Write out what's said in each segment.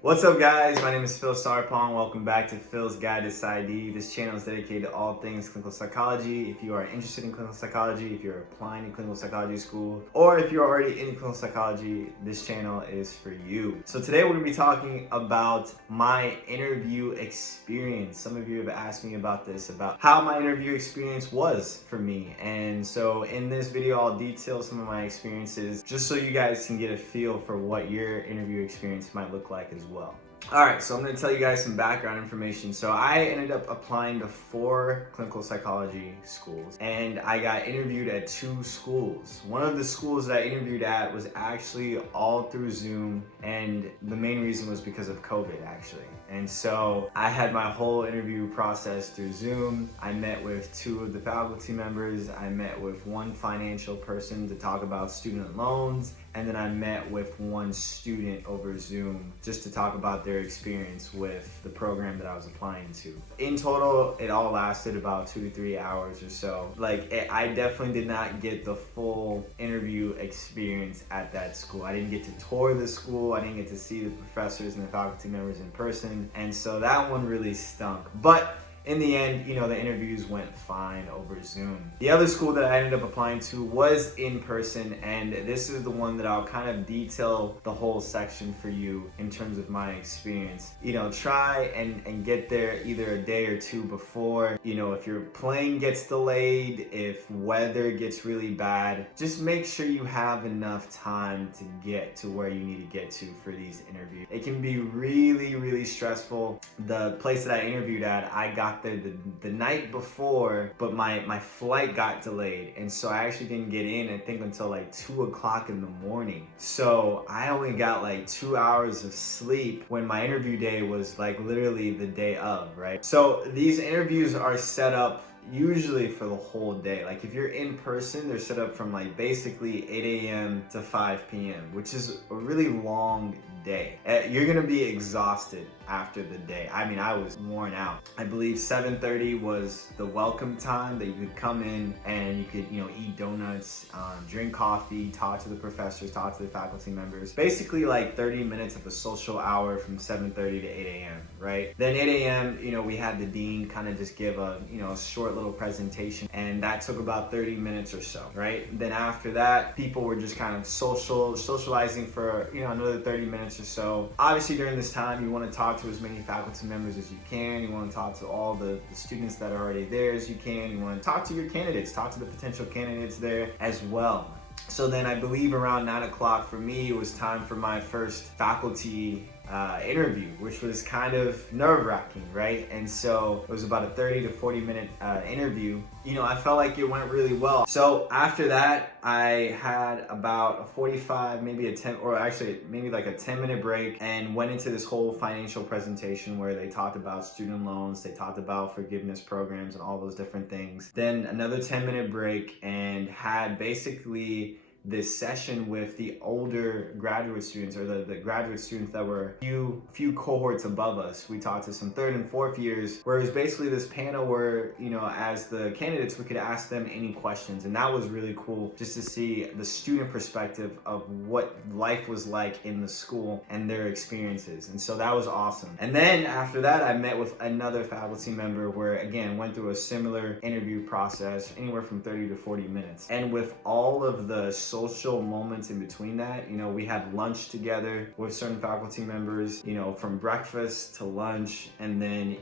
What's up, guys? My name is Phil Sarpong. Welcome back to Phil's Guide to PsyD. This channel is dedicated to all things clinical psychology. If you are interested in clinical psychology, if you're applying to clinical psychology school, or if you're already in clinical psychology, this channel is for you. So today we're going to be talking about my interview experience. Some of you have asked me about this, about how my interview experience was for me. And so in this video, I'll detail some of my experiences just so you guys can get a feel for what your interview experience might look like as well. Alright, so I'm going to tell you guys some background information. So I ended up applying to 4 clinical psychology schools, and I got interviewed at 2 schools. One of the schools that I interviewed at was actually all through Zoom, and the main reason was because of COVID, actually. And so I had my whole interview process through Zoom. I met with 2 of the faculty members. I met with 1 financial person to talk about student loans, and then I met with 1 student over Zoom just to talk about their experience with the program that I was applying to. In total, it all lasted about 2 to 3 hours or so. I definitely did not get the full interview experience at that school. I didn't get to tour the school. I didn't get to see the professors and the faculty members in person. And so that one really stunk. But in the end, the interviews went fine over Zoom. The other school that I ended up applying to was in person, and this is the one that I'll kind of detail the whole section for you in terms of my experience. Try and get there either a day or 2 before. If your plane gets delayed, if weather gets really bad, just make sure you have enough time to get to where you need to get to for these interviews. It can be really, really stressful. The place that I interviewed at, I got there the night before, but my flight got delayed, and so I actually didn't get in, I think, until like 2 o'clock in the morning. So I only got like 2 hours of sleep when my interview day was like literally the day of, right? So these interviews are set up usually for the whole day. Like if you're in person, they're set up from like basically 8 a.m. to 5 p.m., which is a really long day. You're gonna be exhausted after the day. I mean, I was worn out. I believe 7:30 was the welcome time that you could come in and you could, eat donuts, drink coffee, talk to the professors, talk to the faculty members. Basically like 30 minutes of a social hour from 7:30 to 8 a.m., right? Then 8 a.m., we had the dean kind of just give a, short little presentation, and that took about 30 minutes or so, right? Then after that, people were just kind of socializing for, another 30 minutes or so. Obviously during this time, you want to talk to as many faculty members as you can. You want to talk to all the students that are already there as you can. You want to talk to your candidates, talk to the potential candidates there as well. So then I believe around 9 o'clock for me, it was time for my first faculty interview, which was kind of nerve-wracking, right? And so it was about a 30 to 40 minute interview. I felt like it went really well. So after that, I had about a 45, maybe a 10, or actually maybe like a 10-minute break, and went into this whole financial presentation where they talked about student loans, they talked about forgiveness programs and all those different things. Then another 10-minute break, and had basically this session with the older graduate students, or the graduate students that were a few cohorts above us. We talked to some 3rd and 4th years, where it was basically this panel where, as the candidates, we could ask them any questions. And that was really cool, just to see the student perspective of what life was like in the school and their experiences. And so that was awesome. And then after that, I met with another faculty member where, again, went through a similar interview process, anywhere from 30 to 40 minutes. And with all of the social moments in between that, we had lunch together with certain faculty members, from breakfast to lunch, and then,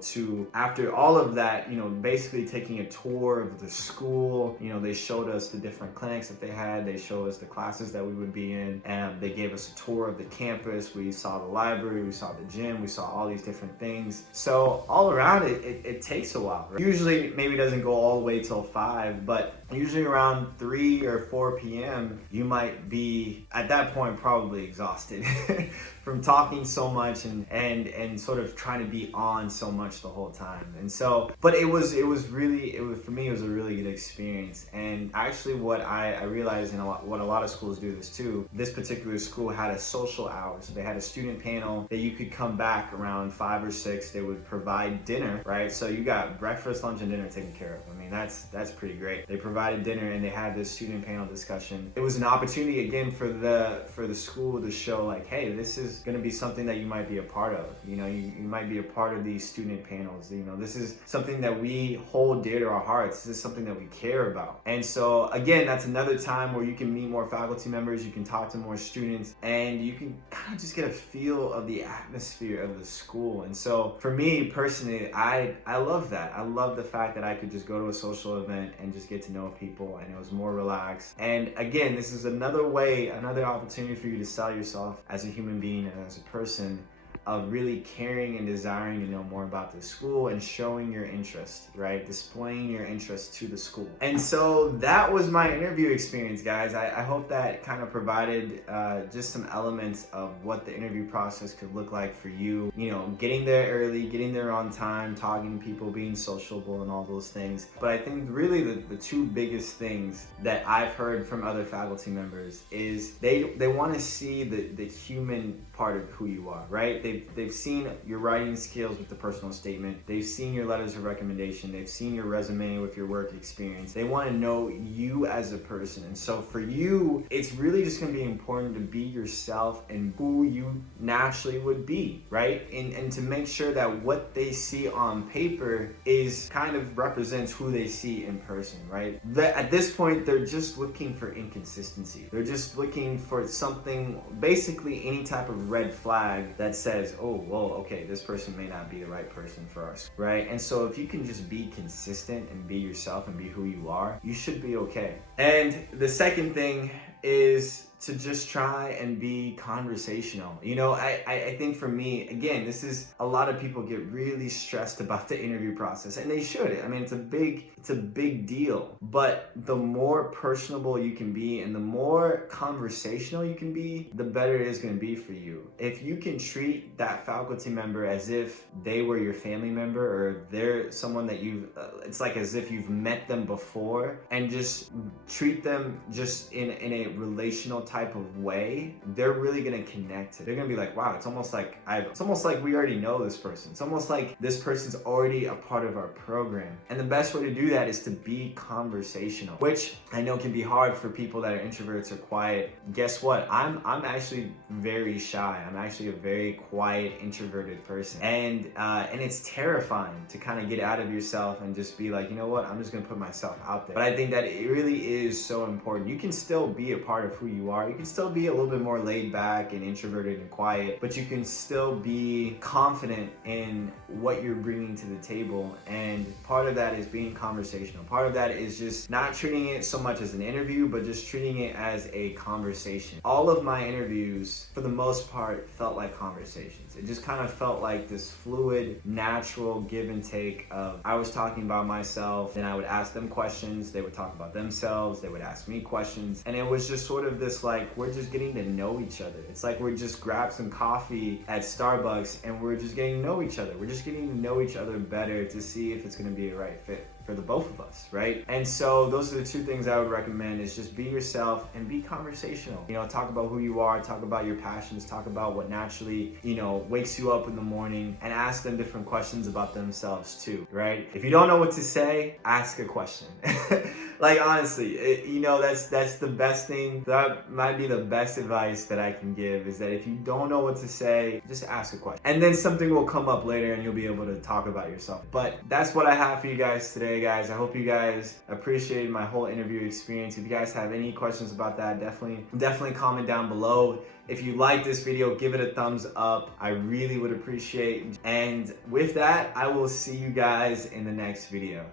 to after all of that, basically taking a tour of the school. They showed us the different clinics that they had, they showed us the classes that we would be in, and they gave us a tour of the campus. We saw the library, we saw the gym, we saw all these different things. So all around it takes a while, right? Usually maybe it doesn't go all the way till 5, but usually around 3 or 4 p.m., you might be, at that point, probably exhausted from talking so much and sort of trying to be on so much the whole time. And so, but for me, it was a really good experience. And actually what I realized, what a lot of schools do this too, this particular school had a social hour. So they had a student panel that you could come back around 5 or 6. They would provide dinner, right? So you got breakfast, lunch, and dinner taken care of. mean, that's pretty great. They provided dinner and they had this student panel discussion. It was an opportunity again for the school to show like, hey, this is going to be something that you might be a part of. You know, you might be a part of these student panels. You know, this is something that we hold dear to our hearts. This is something that we care about. And so again, that's another time where you can meet more faculty members, you can talk to more students, and you can kind of just get a feel of the atmosphere of the school. And so for me personally, I love that. I love the fact that I could just go to a social event and just get to know people, and it was more relaxed. And again, this is another way, another opportunity for you to sell yourself as a human being and as a person, of really caring and desiring to know more about the school and showing your interest, right? Displaying your interest to the school. And so that was my interview experience, guys. I hope that kind of provided just some elements of what the interview process could look like for you. You know, getting there early, getting there on time, talking to people, being sociable and all those things. But I think really the two biggest things that I've heard from other faculty members is they want to see the human part of who you are, right? They've seen your writing skills with the personal statement. They've seen your letters of recommendation. They've seen your resume with your work experience. They want to know you as a person. And so for you, it's really just going to be important to be yourself and who you naturally would be, right? And to make sure that what they see on paper is kind of represents who they see in person, right? At this point, they're just looking for inconsistency. They're just looking for something, basically any type of red flag that says, oh, well, okay, this person may not be the right person for us, right? And so if you can just be consistent and be yourself and be who you are, you should be okay. And the second thing is to just try and be conversational. You know, I think for me, again, this is a lot of people get really stressed about the interview process, and they should. I mean, it's a big deal. But the more personable you can be and the more conversational you can be, the better it is going to be for you. If you can treat that faculty member as if they were your family member, or they're someone that it's like as if you've met them before, and just treat them just in a relational type of way, they're really gonna connect. They're gonna be like, wow, it's almost like we already know this person. It's almost like this person's already a part of our program. And the best way to do that is to be conversational, which I know can be hard for people that are introverts or quiet. Guess what? I'm actually very shy. I'm actually a very quiet, introverted person. And it's terrifying to kind of get out of yourself and just be like, you know what? I'm just gonna put myself out there. But I think that it really is so important. You can still be a part of who you are. You can still be a little bit more laid back and introverted and quiet, but you can still be confident in what you're bringing to the table. And part of that is being conversational. Part of that is just not treating it so much as an interview, but just treating it as a conversation. All of my interviews, for the most part, felt like conversations. It just kind of felt like this fluid, natural give and take of I was talking about myself, then I would ask them questions, they would talk about themselves, they would ask me questions, and it was just sort of this like, we're just getting to know each other. It's like we're just grab some coffee at Starbucks and we're just getting to know each other. We're just getting to know each other better to see if it's going to be a right fit for the both of us, right? And so those are the two things I would recommend, is just be yourself and be conversational. You know, talk about who you are, talk about your passions, talk about what naturally, you know, wakes you up in the morning, and ask them different questions about themselves too, right? If you don't know what to say, ask a question. Like, honestly, you know, that's the best thing. That might be the best advice that I can give, is that if you don't know what to say, just ask a question. And then something will come up later and you'll be able to talk about yourself. But that's what I have for you guys today, guys. I hope you guys appreciated my whole interview experience. If you guys have any questions about that, definitely comment down below. If you like this video, give it a thumbs up. I really would appreciate it. And with that, I will see you guys in the next video.